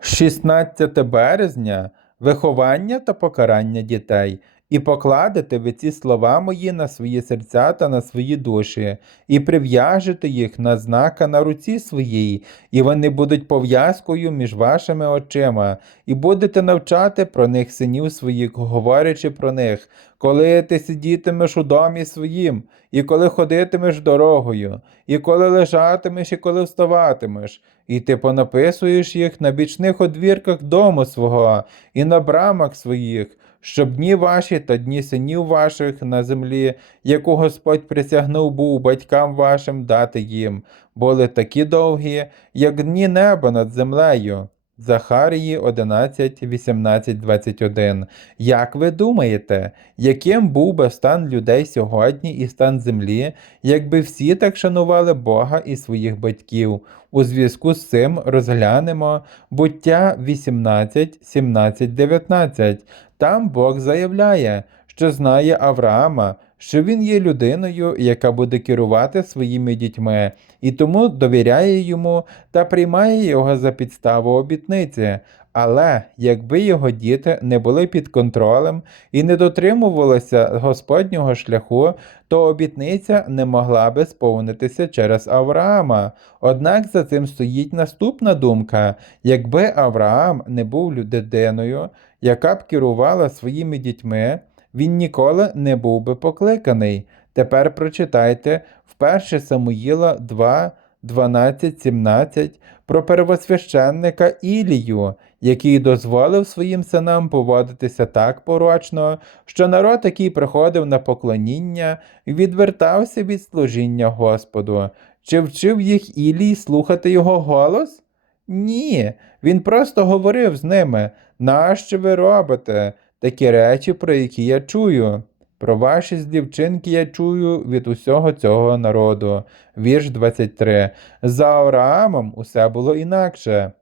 16 березня виховання та покарання дітей. І покладете ви ці слова мої на свої серця та на свої душі, і прив'яжете їх на знака на руці своїй, і вони будуть пов'язкою між вашими очима, і будете навчати про них синів своїх, говорячи про них, коли ти сидітимеш у домі своїм, і коли ходитимеш дорогою, і коли лежатимеш, і коли вставатимеш, і ти понаписуєш їх на бічних одвірках дому свого і на брамах своїх, щоб дні ваші та дні синів ваших на землі, яку Господь присягнув був батькам вашим дати їм, були такі довгі, як дні неба над землею. Захарії 11, 18, 21. Як ви думаєте, яким був би стан людей сьогодні і стан землі, якби всі так шанували Бога і своїх батьків? У зв'язку з цим розглянемо буття 18, 17, 19. Там Бог заявляє, що знає Авраама, що він є людиною, яка буде керувати своїми дітьми, і тому довіряє йому та приймає його за підставу обітниці. Але якби його діти не були під контролем і не дотримувалися Господнього шляху, то обітниця не могла би сповнитися через Авраама. Однак за цим стоїть наступна думка: якби Авраам не був людиною, яка б керувала своїми дітьми, він ніколи не був би покликаний. Тепер прочитайте в 1 Самуїла 2, 12, 17 про первосвященника Ілію, який дозволив своїм синам поводитися так порочно, що народ, який приходив на поклоніння, відвертався від служіння Господу. Чи вчив їх Ілій слухати його голос? Ні, він просто говорив з ними, нащо ви робите такі речі, про які я чую? Про ваші злі вчинки я чую від усього цього народу. Вірш 23. За Авраамом усе було інакше.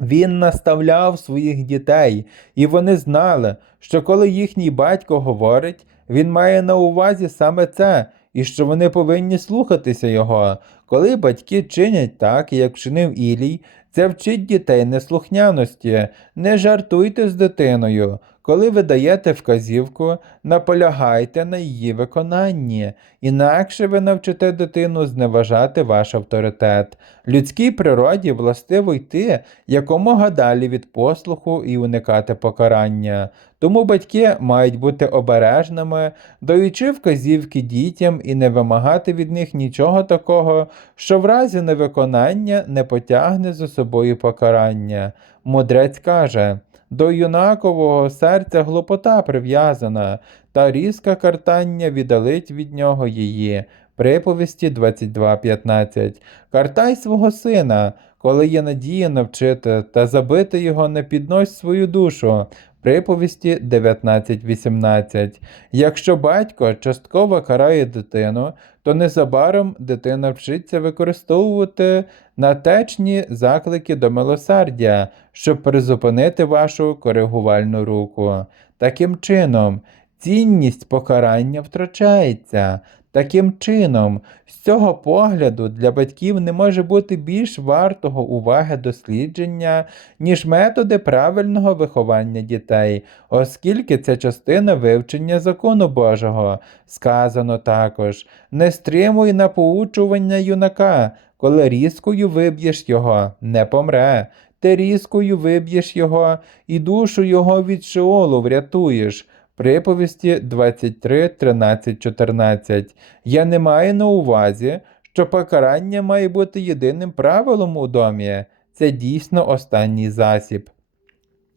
Він наставляв своїх дітей, і вони знали, що коли їхній батько говорить, він має на увазі саме це, і що вони повинні слухатися його. Коли батьки чинять так, як вчинив Ілій, це вчить дітей неслухняності. Не жартуйте з дитиною. Коли ви даєте вказівку, наполягайте на її виконанні, інакше ви навчите дитину зневажати ваш авторитет. Людській природі властиво йти якомога далі від послуху і уникати покарання. Тому батьки мають бути обережними, даючи вказівки дітям і не вимагати від них нічого такого, що в разі невиконання не потягне за собою покарання. Мудрець каже. До юнакового серця глупота прив'язана, та різка картання віддалить від нього її. Приповісті 22.15. Картай свого сина, коли є надія навчити, та забити його не піднось свою душу. Приповісті 19.18. Якщо батько частково карає дитину, то незабаром дитина вчиться використовувати натечні заклики до милосердя, щоб призупинити вашу коригувальну руку. Таким чином, цінність покарання втрачається. Таким чином, з цього погляду для батьків не може бути більш вартого уваги дослідження, ніж методи правильного виховання дітей, оскільки це частина вивчення закону Божого. Сказано також: не стримуй на поучування юнака, коли різкою виб'єш його, не помре. Ти різкою виб'єш його, і душу його від Шеолу врятуєш. Приповісті 23, 13, 14. Я не маю на увазі, що покарання має бути єдиним правилом у домі. Це дійсно останній засіб.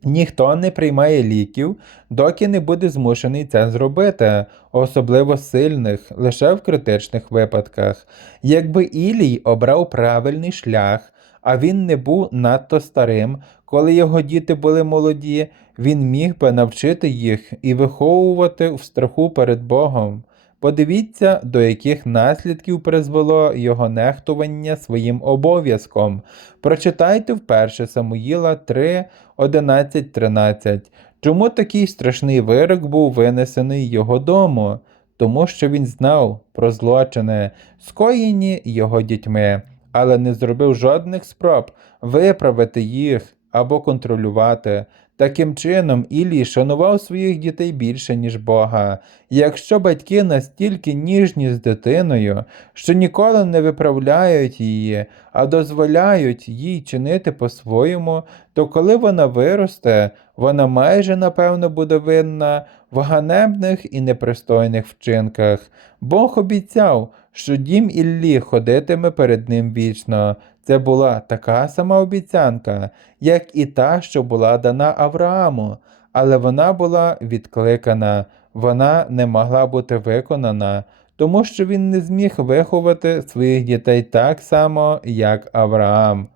Ніхто не приймає ліків, доки не буде змушений це зробити, особливо сильних, лише в критичних випадках. Якби Ілій обрав правильний шлях, а він не був надто старим, коли його діти були молоді, він міг би навчити їх і виховувати в страху перед Богом. Подивіться, до яких наслідків призвело його нехтування своїм обов'язком. Прочитайте вперше Самуїла 3, 11, 13. Чому такий страшний вирок був винесений його дому? Тому що він знав про злочини, скоєні його дітьми, але не зробив жодних спроб виправити їх або контролювати. Таким чином, Іллі шанував своїх дітей більше, ніж Бога. Якщо батьки настільки ніжні з дитиною, що ніколи не виправляють її, а дозволяють їй чинити по-своєму, то коли вона виросте, вона майже напевно буде винна в ганебних і непристойних вчинках. Бог обіцяв, що дім Іллі ходитиме перед ним вічно. Це була така сама обіцянка, як і та, що була дана Аврааму, але вона була відкликана, вона не могла бути виконана, тому що він не зміг виховати своїх дітей так само, як Авраам.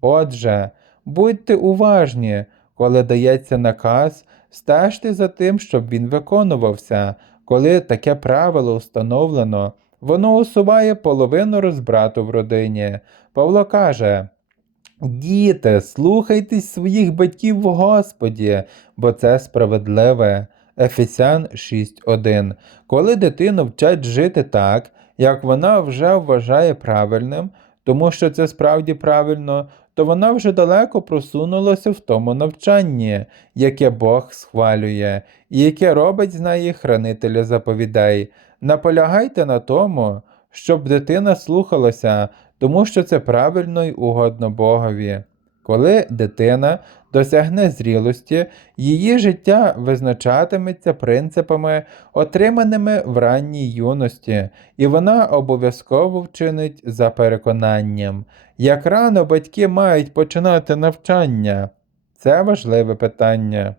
Отже, будьте уважні, коли дається наказ, стежте за тим, щоб він виконувався. Коли таке правило встановлено, воно усуває половину розбрату в родині. Павло каже: Діти, слухайтесь своїх батьків в Господі, бо це справедливе. Ефесян 6.1. Коли дитину вчать жити так, як вона вже вважає правильним, тому що це справді правильно, то вона вже далеко просунулася в тому навчанні, яке Бог схвалює, і яке робить з неї хранителя заповідей. Наполягайте на тому, щоб дитина слухалася, тому що це правильно й угодно Богові. Коли дитина досягне зрілості, її життя визначатиметься принципами, отриманими в ранній юності, і вона обов'язково вчинить за переконанням. Як рано батьки мають починати навчання? Це важливе питання.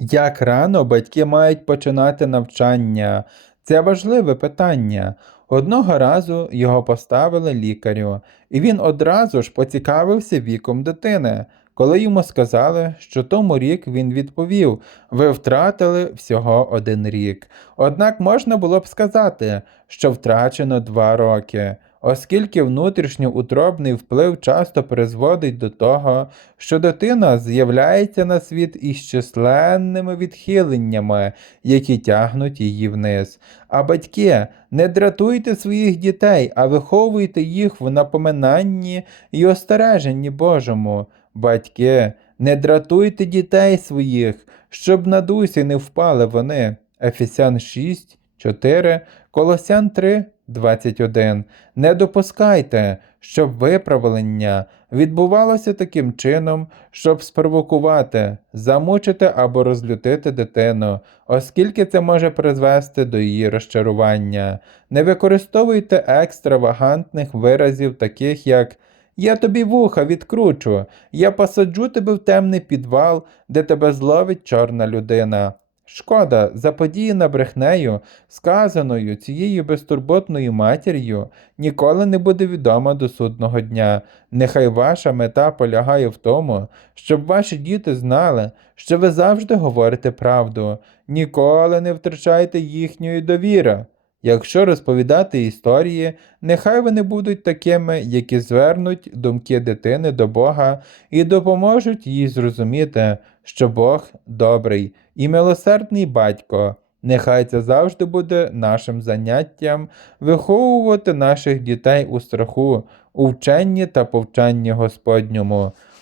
Як рано батьки мають починати навчання? Це важливе питання. Одного разу його поставили лікарю, і він одразу ж поцікавився віком дитини. Коли йому сказали, що тому рік він відповів: ви втратили всього один рік. Однак можна було б сказати, що втрачено два роки, оскільки внутрішньоутробний вплив часто призводить до того, що дитина з'являється на світ із численними відхиленнями, які тягнуть її вниз. А батьки, не дратуйте своїх дітей, а виховуйте їх в напоминанні і остереженні Божому. Батьки, не дратуйте дітей своїх, щоб на дусі не впали вони. Ефесян 6, 4, Колосян 3, 21. Не допускайте, щоб виправлення відбувалося таким чином, щоб спровокувати, замучити або розлютити дитину, оскільки це може призвести до її розчарування. Не використовуйте екстравагантних виразів, таких як я тобі вуха відкручу, я посаджу тебе в темний підвал, де тебе зловить чорна людина. Шкода, заподіяна брехнею, сказаною цією безтурботною матір'ю, ніколи не буде відома до судного дня. Нехай ваша мета полягає в тому, щоб ваші діти знали, що ви завжди говорите правду, ніколи не втрачайте їхньої довіри. Якщо розповідати історії, нехай вони будуть такими, які звернуть думки дитини до Бога і допоможуть їй зрозуміти, що Бог добрий і милосердний батько. Нехай це завжди буде нашим заняттям виховувати наших дітей у страху, у вченні та повчанні Господньому.